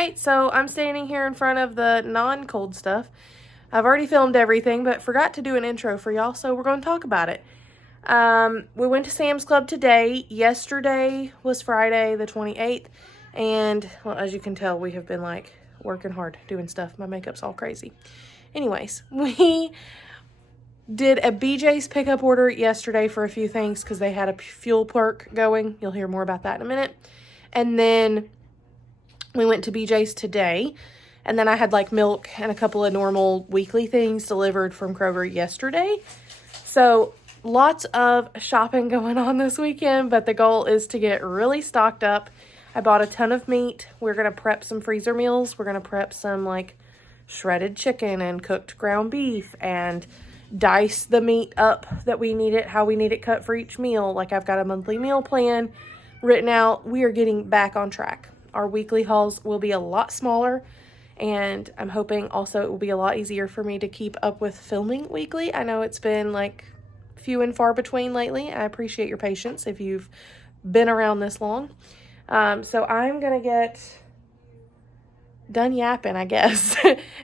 right, so I'm standing here in front of the non-cold stuff. I've already filmed everything, but forgot to do an intro for y'all, so we're going to talk about it. We went to Sam's Club today. Yesterday was Friday the 28th, and, well, as you can tell, we have been, like, working hard doing stuff. My makeup's all crazy. Anyways, we did a BJ's pickup order yesterday for a few things because they had a fuel perk going. You'll hear more about that in a minute. And then we went to BJ's today, and then I had like milk and a couple of normal weekly things delivered from Kroger yesterday. So lots of shopping going on this weekend, but the goal is to get really stocked up. I bought a ton of meat. We're going to prep some freezer meals. We're going to prep some like shredded chicken and cooked ground beef and dice the meat up that we need it, how we need it cut for each meal. Like I've got a monthly meal plan written out. We are getting back on track. Our weekly hauls will be a lot smaller, and I'm hoping also it will be a lot easier for me to keep up with filming weekly. I know it's been like few and far between lately. I appreciate your patience if you've been around this long. So I'm going to get done yapping, I guess,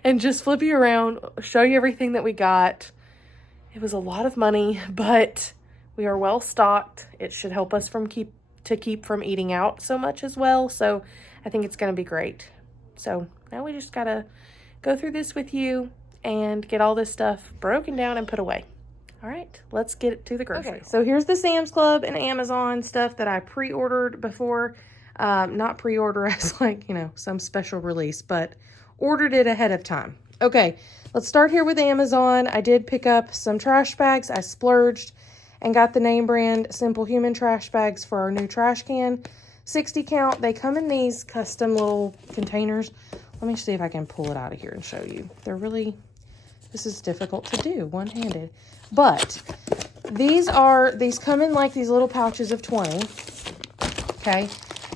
and just flip you around, show you everything that we got. It was a lot of money, but we are well stocked. It should help us keep from eating out so much as well. So I think it's going to be great. So now we just got to go through this with you and get all this stuff broken down and put away. All right, let's get to the groceries. Okay, so here's the Sam's Club and Amazon stuff that I pre-ordered before. Not pre-order as like, some special release, but ordered it ahead of time. Okay, let's start here with Amazon. I did pick up some trash bags. I splurged and got the name brand Simple Human trash bags for our new trash can. 60 count. They come in these custom little containers. Let me see if I can pull it out of here and show you. This is difficult to do one-handed. But these come in like these little pouches of 20. Okay.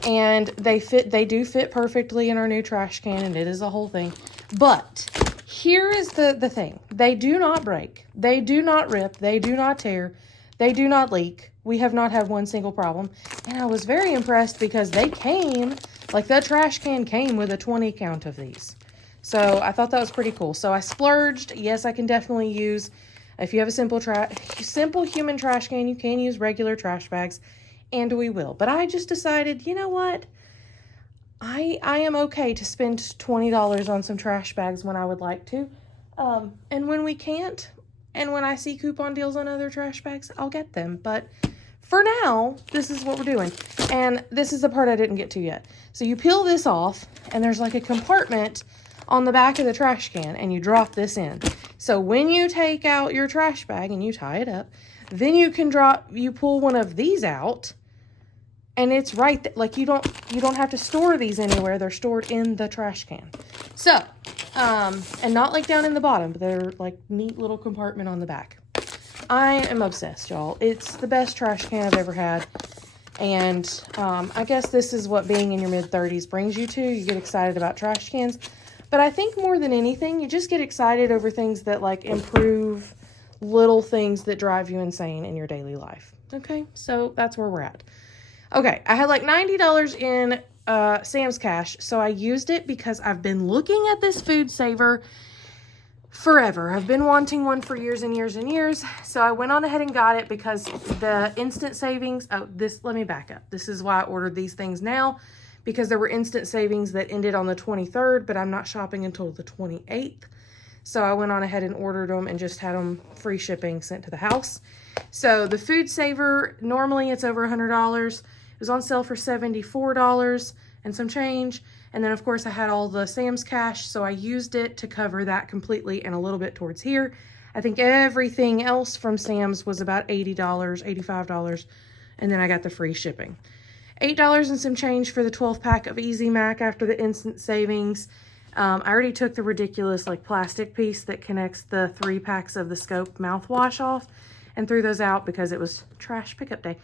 And they do fit perfectly in our new trash can, and it is a whole thing. But here is the thing. They do not break. They do not rip. They do not tear. They do not leak. We have not had one single problem. And I was very impressed because they came, like the trash can came with a 20 count of these. So I thought that was pretty cool. So I splurged. Yes, I can definitely use, if you have a simple human trash can, you can use regular trash bags, and we will. But I just decided, you know what? I am okay to spend $20 on some trash bags when I would like to. And when we can't, and when I see coupon deals on other trash bags, I'll get them. But for now, this is what we're doing. And this is the part I didn't get to yet. So you peel this off, and there's like a compartment on the back of the trash can, and you drop this in. So when you take out your trash bag and you tie it up, then you pull one of these out, and it's right there. Like you don't have to store these anywhere. They're stored in the trash can. So, and not like down in the bottom, but they're like neat little compartment on the back. I am obsessed, y'all. It's the best trash can I've ever had. And I guess this is what being in your mid-30s brings you to. You get excited about trash cans. But I think more than anything, you just get excited over things that like improve little things that drive you insane in your daily life. Okay, so that's where we're at. Okay, I had like $90 in Sam's Cash, so I used it because I've been looking at this food saver forever. I've been wanting one for years and years and years, so I went on ahead and got it because the instant savings, let me back up. This is why I ordered these things now, because there were instant savings that ended on the 23rd, but I'm not shopping until the 28th. So I went on ahead and ordered them and just had them free shipping sent to the house. So the food saver, normally it's over $100. It was on sale for $74 and some change. And then of course I had all the Sam's Cash, so I used it to cover that completely and a little bit towards here. I think everything else from Sam's was about $80, $85, and then I got the free shipping. $8 and some change for the 12-pack of Easy Mac after the instant savings. I already took the ridiculous like plastic piece that connects the 3 packs of the Scope mouthwash off and threw those out because it was trash pickup day.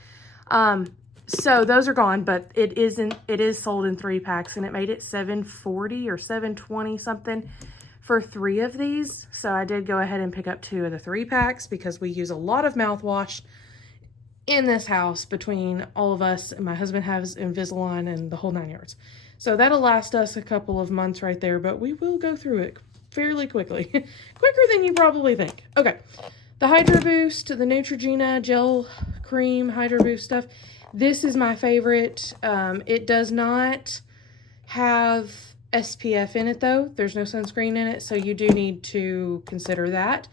So those are gone, but it is sold in 3 packs, and it made it $7.40 or $7.20 something for 3 of these. So I did go ahead and pick up 2 of the 3 packs because we use a lot of mouthwash in this house between all of us, and my husband has Invisalign and the whole 9 yards. So that'll last us a couple of months right there, but we will go through it fairly quickly. Quicker than you probably think. Okay. The Hydro Boost, the Neutrogena gel cream Hydro Boost stuff. This is my favorite. It does not have SPF in it though. There's no sunscreen in it, so you do need to consider that.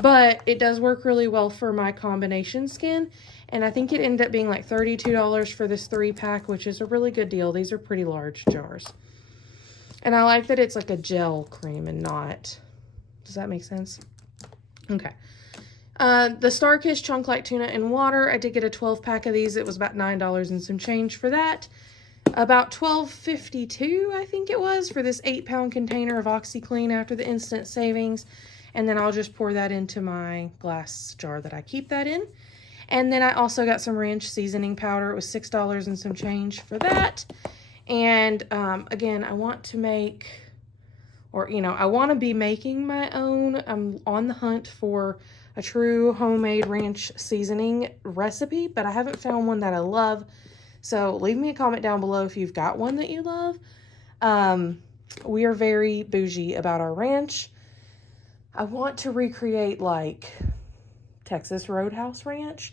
But it does work really well for my combination skin. And I think it ended up being like $32 for this 3-pack, which is a really good deal. These are pretty large jars. And I like that it's like a gel cream and not... Does that make sense? Okay. The Starkish Chunk Like Tuna and Water. I did get a 12-pack of these. It was about $9 and some change for that. About $12.52, I think it was, for this 8-pound container of OxyClean after the instant savings. And then I'll just pour that into my glass jar that I keep that in. And then I also got some ranch seasoning powder. It was $6 and some change for that. And again, I want to make, or I want to be making my own. I'm on the hunt for a true homemade ranch seasoning recipe, but I haven't found one that I love. So leave me a comment down below if you've got one that you love. We are very bougie about our ranch. I want to recreate like Texas Roadhouse Ranch,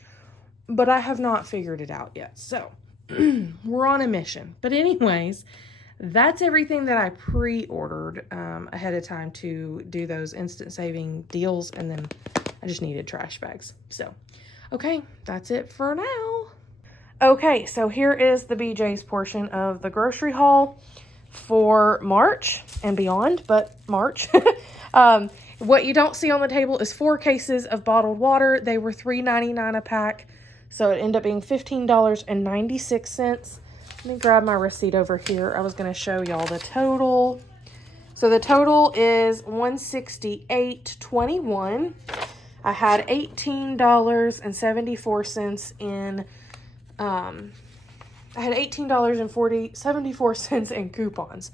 but I have not figured it out yet. So we're on a mission. But anyways, that's everything that I pre-ordered ahead of time to do those instant saving deals. And then I just needed trash bags. So, okay, that's it for now. Okay, so here is the BJ's portion of the grocery haul for March and beyond, but March. What you don't see on the table is 4 cases of bottled water. They were $3.99 a pack, so it ended up being $15.96. Let me grab my receipt over here. I was going to show y'all the total. So the total is $168.21. I had $18.74 in I had $18.74 in coupons.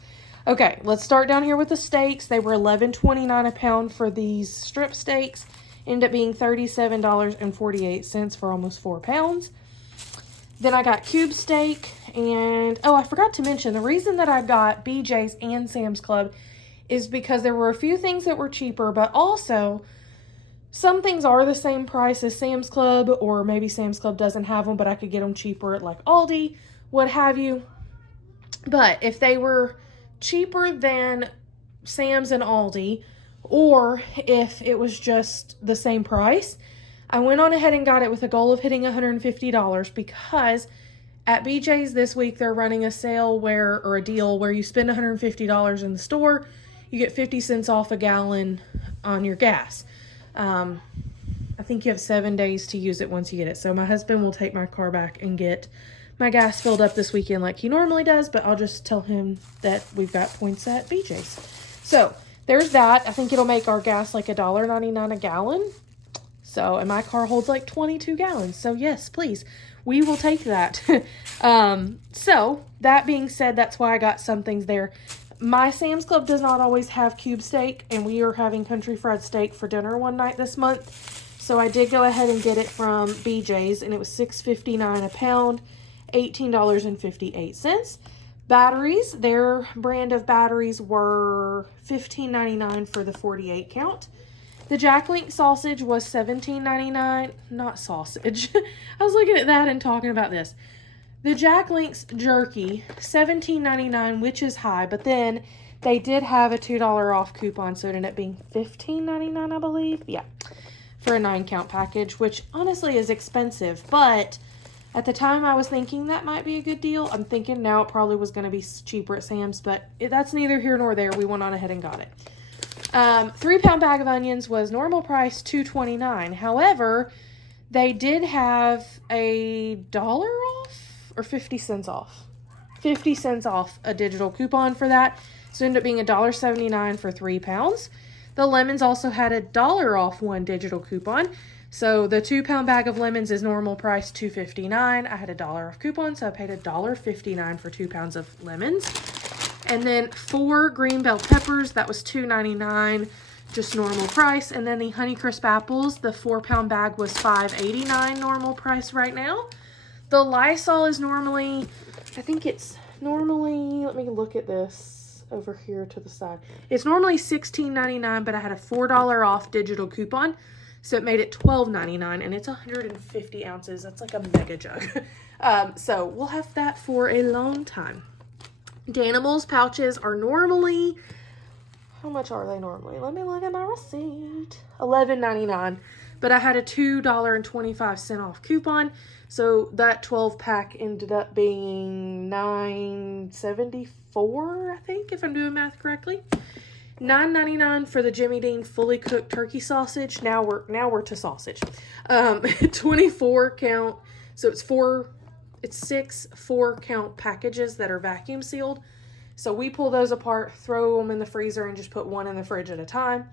Okay, let's start down here with the steaks. They were $11.29 a pound for these strip steaks. Ended up being $37.48 for almost 4 pounds. Then I got cube steak, and oh, I forgot to mention, the reason that I got BJ's and Sam's Club is because there were a few things that were cheaper, but also some things are the same price as Sam's Club, or maybe Sam's Club doesn't have them, but I could get them cheaper at like Aldi, what have you. But if they were cheaper than Sam's and Aldi, or if it was just the same price, I went on ahead and got it with a goal of hitting $150 because at BJ's this week they're running a sale or a deal where you spend $150 in the store, you get 50 cents off a gallon on your gas. I think you have 7 days to use it once you get it. So my husband will take my car back and get my gas filled up this weekend like he normally does, but I'll just tell him that we've got points at BJ's. So there's that. I think it'll make our gas like $1.99 a gallon. So, and my car holds like 22 gallons. So yes, please, we will take that. So that being said, that's why I got some things there. My Sam's Club does not always have cube steak, and we are having country fried steak for dinner one night this month. So I did go ahead and get it from BJ's, and it was $6.59 a pound, $18.58. Batteries, their brand of batteries were $15.99 for the 48 count. The Jack Link sausage was $17.99. Not sausage. I was looking at that and talking about this. The Jack Link's jerky, $17.99, which is high, but then they did have a $2 off coupon, so it ended up being $15.99, I believe. Yeah, for a 9-count package, which honestly is expensive, but at the time I was thinking that might be a good deal. I'm thinking now it probably was going to be cheaper at Sam's, but that's neither here nor there. We went on ahead and got it. 3-pound bag of onions was normal price $2.29. However, they did have a $1 off or 50 cents off. 50 cents off a digital coupon for that. So it ended up being $1.79 for 3 pounds. The lemons also had a $1 off one digital coupon. So the 2-pound bag of lemons is normal price $2.59. I had a $1 off coupon, so I paid $1.59 for 2 pounds of lemons. And then 4 green bell peppers, that was $2.99, just normal price. And then the Honeycrisp apples, the 4-pound bag was $5.89 normal price right now. The Lysol is normally, I think it's normally, let me look at this over here to the side. It's normally $16.99, but I had a $4 off digital coupon, so it made it $12.99, and it's 150 ounces. That's like a mega jug. So we'll have that for a long time. Danimals pouches are normally, how much are they normally? Let me look at my receipt. $11.99, but I had a $2.25 off coupon, so that 12 pack ended up being $9.74, I think, if I'm doing math correctly. $9.99 for the Jimmy Dean fully cooked turkey sausage. Now we're to sausage. 24 count. So it's 6 4-count packages that are vacuum sealed. So we pull those apart, throw them in the freezer, and just put one in the fridge at a time.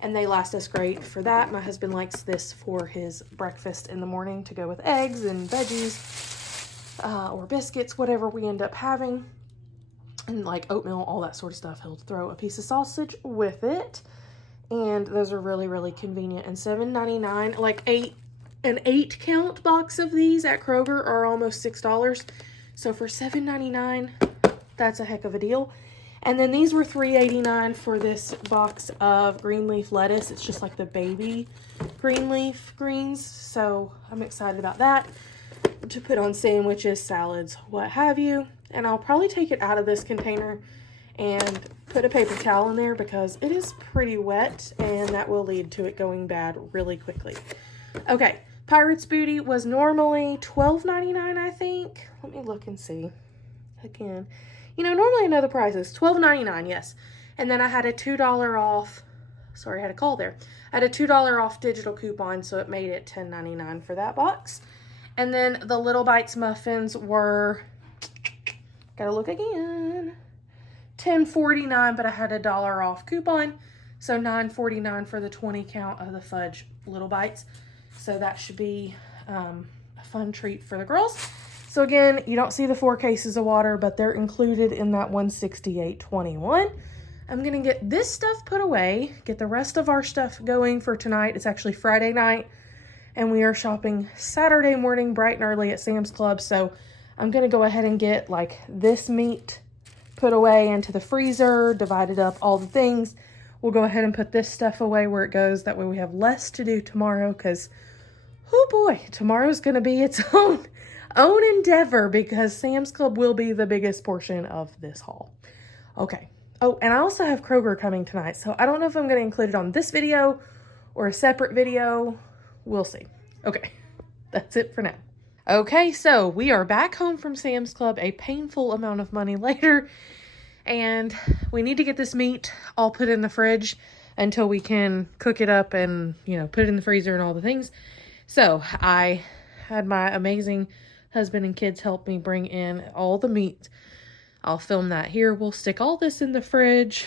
And they last us great for that. My husband likes this for his breakfast in the morning to go with eggs and veggies or biscuits, whatever we end up having. And like oatmeal, all that sort of stuff. He'll throw a piece of sausage with it. And those are really, really convenient. And $7.99, like an 8-count box of these at Kroger are almost $6. So for $7.99, that's a heck of a deal. And then these were $3.89 for this box of green leaf lettuce. It's just like the baby green leaf greens. So I'm excited about that to put on sandwiches, salads, what have you. And I'll probably take it out of this container and put a paper towel in there because it is pretty wet and that will lead to it going bad really quickly. Okay, Pirate's Booty was normally $12.99, I think. Let me look and see again. You know, normally I know the prices. $12.99, yes. And then I had a $2 off. Sorry, I had a call there. I had a $2 off digital coupon, so it made it $10.99 for that box. And then the Little Bites muffins were, gotta look again, $10.49, but I had a $1 off coupon, so $9.49 for the 20 count of the fudge Little Bites. So that should be a fun treat for the girls. So again, you don't see the 4 cases of water, but they're included in that $168.21. I'm gonna get this stuff put away, get the rest of our stuff going for tonight. It's actually Friday night, and we are shopping Saturday morning bright and early at Sam's Club. So I'm gonna go ahead and get like this meat put away into the freezer, divided up, all the things. We'll go ahead and put this stuff away where it goes. That way we have less to do tomorrow, because, oh boy, tomorrow's gonna be its own endeavor, because Sam's Club will be the biggest portion of this haul. Okay. Oh, and I also have Kroger coming tonight, so I don't know if I'm going to include it on this video or a separate video. We'll see. Okay, that's it for now. Okay, so we are back home from Sam's Club a painful amount of money later, and we need to get this meat all put in the fridge until we can cook it up and, you know, put it in the freezer and all the things. So I had my amazing husband and kids help me bring in all the meat. I'll film that here. We'll stick all this in the fridge,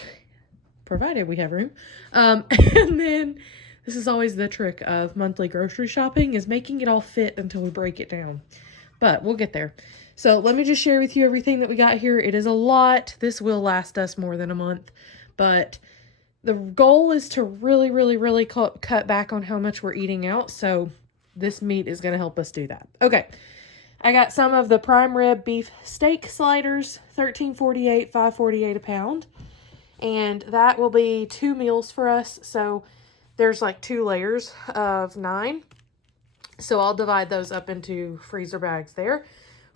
provided we have room. And then this is always the trick of monthly grocery shopping, is making it all fit until we break it down. But we'll get there. So let me just share with you everything that we got here. It is a lot. This will last us more than a month. But the goal is to really, really, really cut back on how much we're eating out. So this meat is going to help us do that. Okay. I got some of the prime rib beef steak sliders, $13.48, $5.48 a pound. And that will be 2 meals for us. So there's like 2 layers of 9. So I'll divide those up into freezer bags there.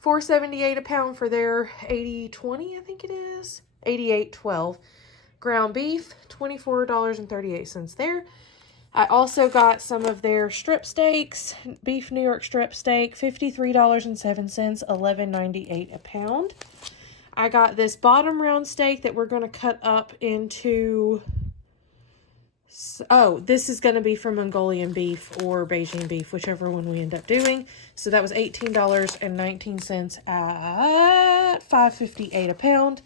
$4.78 a pound for their 80/20, I think it is. 88/12. Ground beef, $24.38 there. I also got some of their strip steaks, beef New York strip steak, $53.07, $11.98 a pound. I got this bottom round steak that we're going to cut up into, oh, this is going to be from Mongolian beef or Beijing beef, whichever one we end up doing. So that was $18.19 at $5.58 a pound.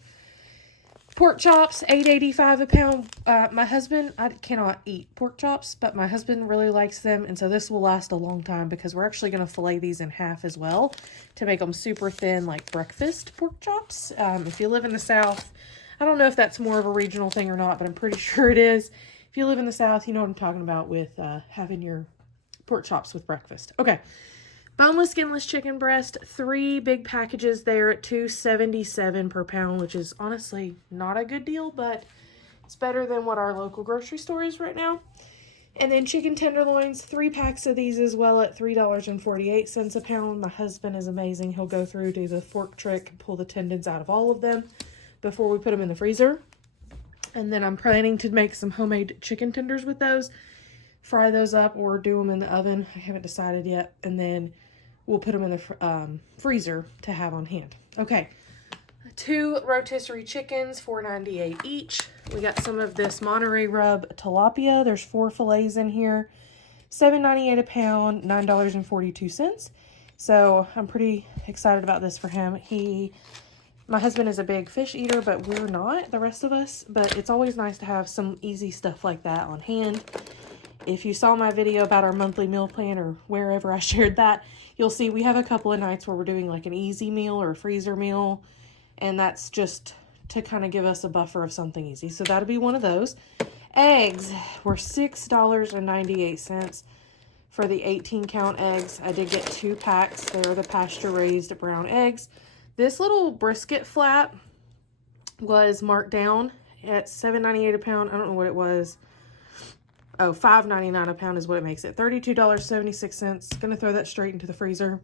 Pork chops, $8.85 a pound. My husband, I cannot eat pork chops, but my husband really likes them. And so this will last a long time, because we're actually going to fillet these in half as well to make them super thin, like breakfast pork chops. If you live in the South, I don't know if that's more of a regional thing or not, but I'm pretty sure it is. If you live in the South, you know what I'm talking about with having your pork chops with breakfast. Okay. Boneless, skinless chicken breast, 3 big packages there at $2.77 per pound, which is honestly not a good deal, but it's better than what our local grocery store is right now. And then chicken tenderloins, 3 packs of these as well at $3.48 a pound. My husband is amazing. He'll go through, do the fork trick, pull the tendons out of all of them before we put them in the freezer. And then I'm planning to make some homemade chicken tenders with those, fry those up or do them in the oven. I haven't decided yet. And then we'll put them in the freezer to have on hand. Okay, 2 rotisserie chickens, $4.98 each. We got some of this Monterey rub tilapia. There's 4 fillets in here, $7.98 a pound, $9.42. So I'm pretty excited about this for him. My husband is a big fish eater, but we're not, the rest of us. But it's always nice to have some easy stuff like that on hand. If you saw my video about our monthly meal plan or wherever I shared that, you'll see we have a couple of nights where we're doing like an easy meal or a freezer meal. And that's just to kind of give us a buffer of something easy. So that'll be one of those. Eggs were $6.98 for the 18-count eggs. I did get 2 packs. They're the pasture-raised brown eggs. This little brisket flat was marked down at $7.98 a pound. I don't know what it was. Oh, $5.99 a pound is what it makes it. $32.76. Gonna throw that straight into the freezer.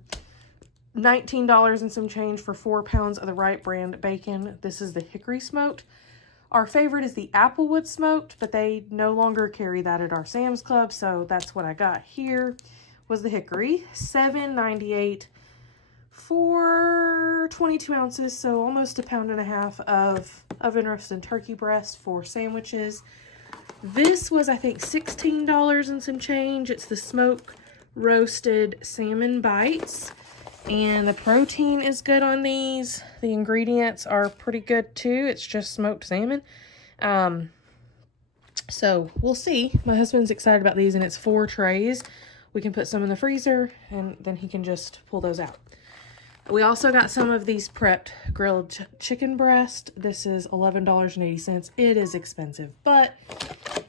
$19 and some change for 4 pounds of the right brand bacon. This is the hickory smoked. Our favorite is the applewood smoked, but they no longer carry that at our Sam's Club, so that's what I got here. Was the hickory. $7.98 for 22 ounces, so almost 1.5 pounds of oven roasted turkey breast for sandwiches. This was, I think, $16 and some change. It's the smoke roasted salmon bites. And the protein is good on these. The ingredients are pretty good too. It's just smoked salmon. So we'll see. My husband's excited about these, and it's 4 trays. We can put some in the freezer, and then he can just pull those out. We also got some of these prepped grilled chicken breast. This is $11.80. It is expensive, but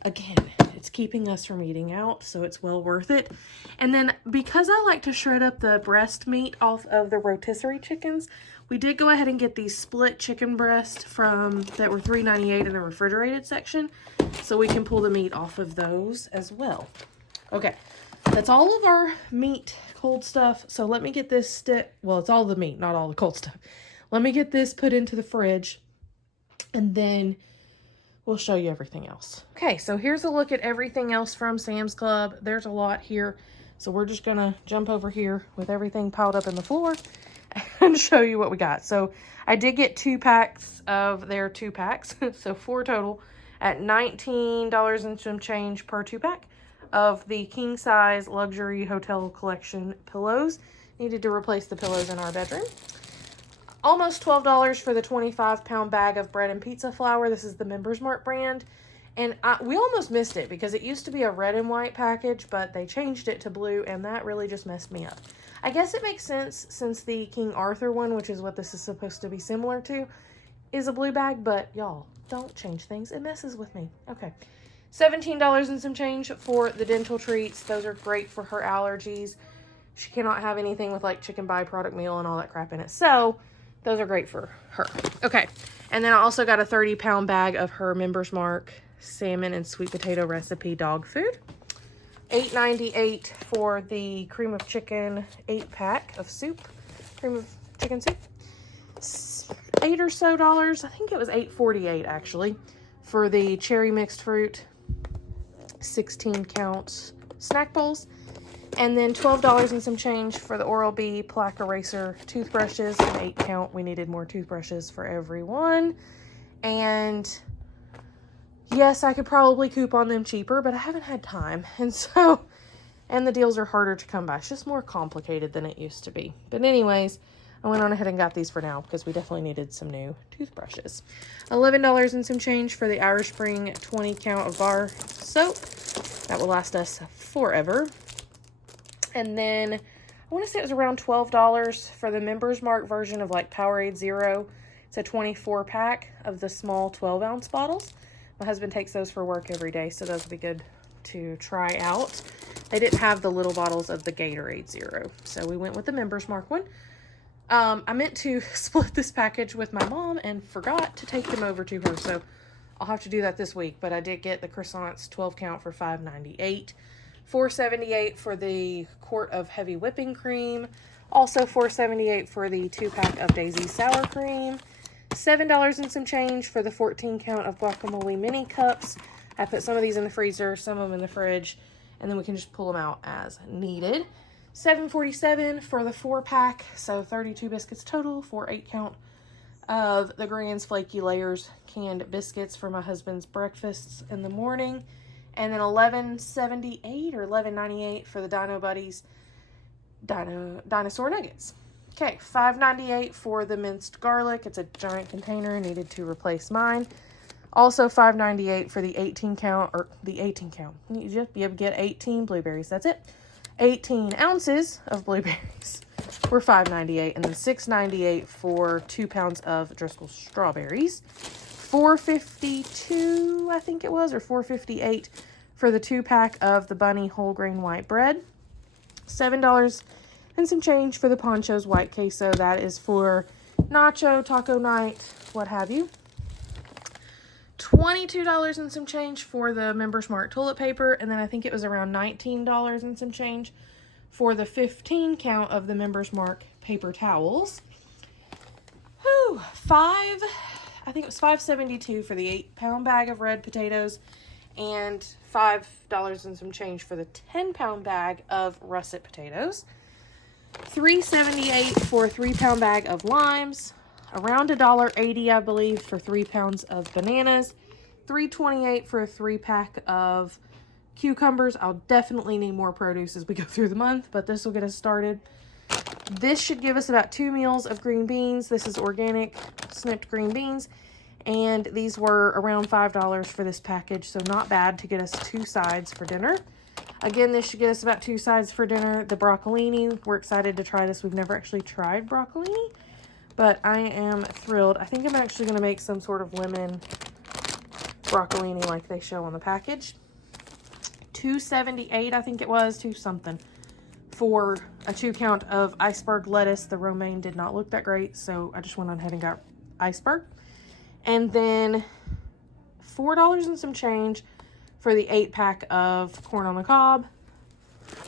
again, it's keeping us from eating out, so it's well worth it. And then because I like to shred up the breast meat off of the rotisserie chickens, we did go ahead and get these split chicken breast that were $3.98 in the refrigerated section, so we can pull the meat off of those as well. Okay, that's all of our meat, cold stuff. So let me get this well, it's all the meat, not all the cold stuff. Let me get this put into the fridge, and then we'll show you everything else. Okay, so here's a look at everything else from Sam's Club. There's a lot here, so we're just gonna jump over here with everything piled up in the floor and show you what we got. So I did get 2 packs of their 2 packs, so 4 total at $19 and some change per 2 pack of the king size luxury hotel collection pillows. Needed to replace the pillows in our bedroom. Almost $12 for the 25-pound bag of bread and pizza flour. This is the Members Mark brand. And we almost missed it because it used to be a red and white package, but they changed it to blue, and that really just messed me up. I guess it makes sense since the King Arthur one, which is what this is supposed to be similar to, is a blue bag, but y'all, don't change things. It messes with me. Okay. $17 and some change for the dental treats. Those are great for her allergies. She cannot have anything with like chicken byproduct meal and all that crap in it. So those are great for her. Okay. And then I also got a 30-pound bag of her Members Mark salmon and sweet potato recipe dog food. $8.98 for the cream of chicken 8-pack of soup. Cream of chicken soup. $8 or so. I think it was $8.48 actually for the cherry mixed fruit 16-count snack bowls. And then $12 and some change for the Oral-B plaque eraser toothbrushes, an 8-count. We needed more toothbrushes for everyone. And yes, I could probably coupon them cheaper, but I haven't had time. And the deals are harder to come by. It's just more complicated than it used to be. But anyways, I went on ahead and got these for now because we definitely needed some new toothbrushes. $11 and some change for the Irish Spring 20-count of bar soap. That will last us forever. And then I want to say it was around $12 for the Members Mark version of like Powerade Zero. It's a 24-pack of the small 12-ounce bottles. My husband takes those for work every day, so those would be good to try out. They didn't have the little bottles of the Gatorade Zero, so we went with the Members Mark one. I meant to split this package with my mom and forgot to take them over to her, so I'll have to do that this week. But I did get the croissants 12 count for $5.98, $4.78 for the quart of heavy whipping cream, also $4.78 for the 2-pack of Daisy sour cream, $7 and some change for the 14 count of guacamole mini cups. I put some of these in the freezer, some of them in the fridge, and then we can just pull them out as needed. $7.47 for the 4-pack, so 32 biscuits total for 8 count of the Grand's Flaky Layers canned biscuits for my husband's breakfasts in the morning. And then $11.78 or $11.98 for the Dino Buddies dinosaur nuggets. Okay, $5.98 for the minced garlic. It's a giant container, needed to replace mine. Also $5.98 for the 18 count, or the 18 count. You get 18 blueberries, that's it. 18 ounces of blueberries were $5.98, and then $6.98 for 2 pounds of Driscoll's strawberries. $4.52, I think it was, or $4.58 for the 2-pack of the Bunny whole grain white bread. $7 and some change for the Poncho's white queso. That is for nacho, taco night, what have you. $22 and some change for the Members Mark toilet paper, and then I think it was around $19 and some change for the 15 count of the Members Mark paper towels. I think it was $5.72 for the 8-pound bag of red potatoes, and $5 and some change for the 10-pound bag of russet potatoes. $3.78 for a 3-pound bag of limes. Around $1.80, I believe, for 3 pounds of bananas. $3.28 for a 3-pack of cucumbers. I'll definitely need more produce as we go through the month, but this will get us started. This should give us about 2 meals of green beans. This is organic snipped green beans, and these were around $5 for this package, so not bad to get us 2 sides for dinner. Again, this should get us about 2 sides for dinner. The broccolini, we're excited to try this. We've never actually tried broccolini, but I am thrilled. I think I'm actually going to make some sort of lemon broccolini like they show on the package. $2.78, I think it was, 2 something, for a 2 count of iceberg lettuce. The romaine did not look that great, so I just went on ahead and got iceberg. And then $4 and some change for the 8-pack of corn on the cob.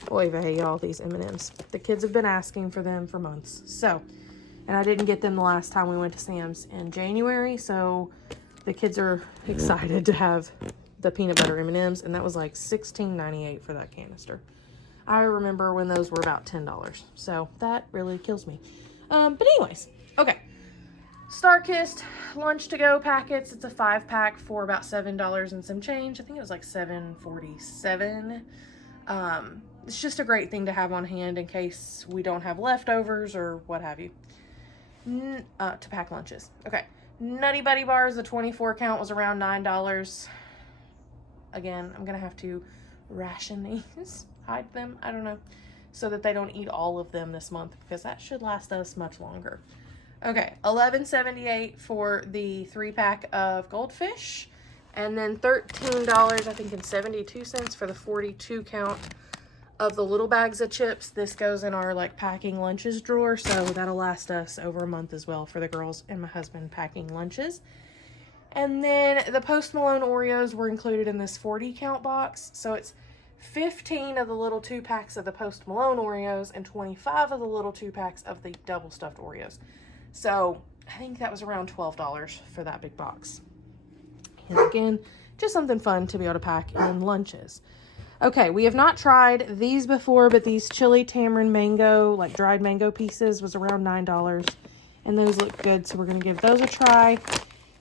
Boy, I hate all these M&Ms. The kids have been asking for them for months. So, and I didn't get them the last time we went to Sam's in January, so the kids are excited to have the peanut butter M&Ms, and that was like $16.98 for that canister. I remember when those were about $10, so that really kills me. But anyways, okay. Starkist lunch to go packets. It's a 5-pack for about $7 and some change. I think it was like $7.47. It's just a great thing to have on hand in case we don't have leftovers or what have you. To pack lunches. Okay. Nutty Buddy bars, the 24 count was around $9. Again, I'm going to have to ration these, hide them, I don't know, so that they don't eat all of them this month, because that should last us much longer. Okay, $11.78 for the 3-pack of Goldfish, and then $13, I think, and 72 cents for the 42 count of the little bags of chips. This goes in our like packing lunches drawer, so that'll last us over a month as well for the girls and my husband packing lunches. And then the Post Malone Oreos were included in this 40 count box, so it's 15 of the little 2-packs of the Post Malone Oreos and 25 of the little 2-packs of the double stuffed Oreos. So I think that was around $12 for that big box. And again, just something fun to be able to pack in lunches. Okay, we have not tried these before, but these chili tamarind mango, like dried mango pieces, was around $9. And those look good, so we're going to give those a try.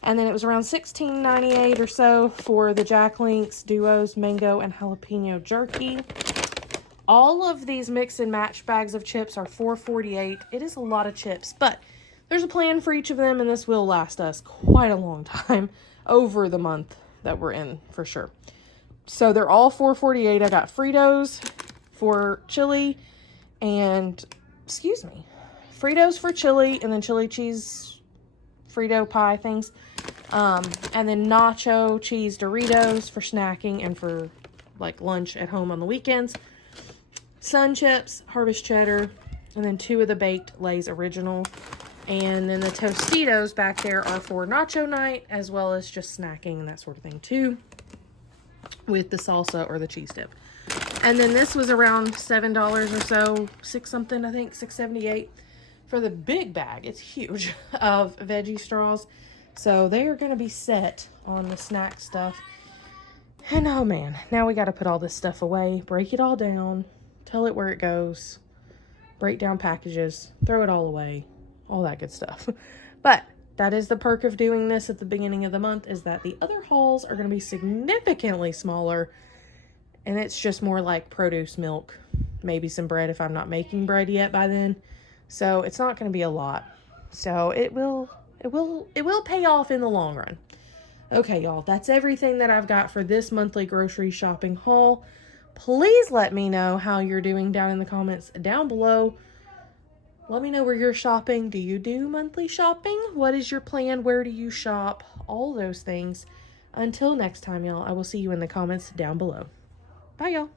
And then it was around $16.98 or so for the Jack Link's Duos Mango and Jalapeno Jerky. All of these mix and match bags of chips are $4.48. It is a lot of chips, but there's a plan for each of them, and this will last us quite a long time, over the month that we're in, for sure. So they're all $4.48. I got Fritos for chili, and, Fritos for chili, and then chili cheese Frito pie things. And then nacho cheese Doritos for snacking and for like lunch at home on the weekends. Sun Chips, Harvest Cheddar, and then 2 of the baked Lay's Original. And then the Tostitos back there are for nacho night, as well as just snacking and that sort of thing too, with the salsa or the cheese dip. And then this was around $7 or so, 6 something, I think, $6.78 for the big bag. It's huge, of veggie straws. So they are going to be set on the snack stuff. And oh man, now we got to put all this stuff away, break it all down, tell it where it goes, break down packages, throw it all away, all that good stuff. But that is the perk of doing this at the beginning of the month, is that the other hauls are going to be significantly smaller, and it's just more like produce, milk, maybe some bread if I'm not making bread yet by then. So it's not going to be a lot. So it will pay off in the long run. Okay, y'all, that's everything that I've got for this monthly grocery shopping haul. Please let me know how you're doing down in the comments down below. Let me know where you're shopping. Do you do monthly shopping? What is your plan? Where do you shop? All those things. Until next time, y'all, I will see you in the comments down below. Bye, y'all.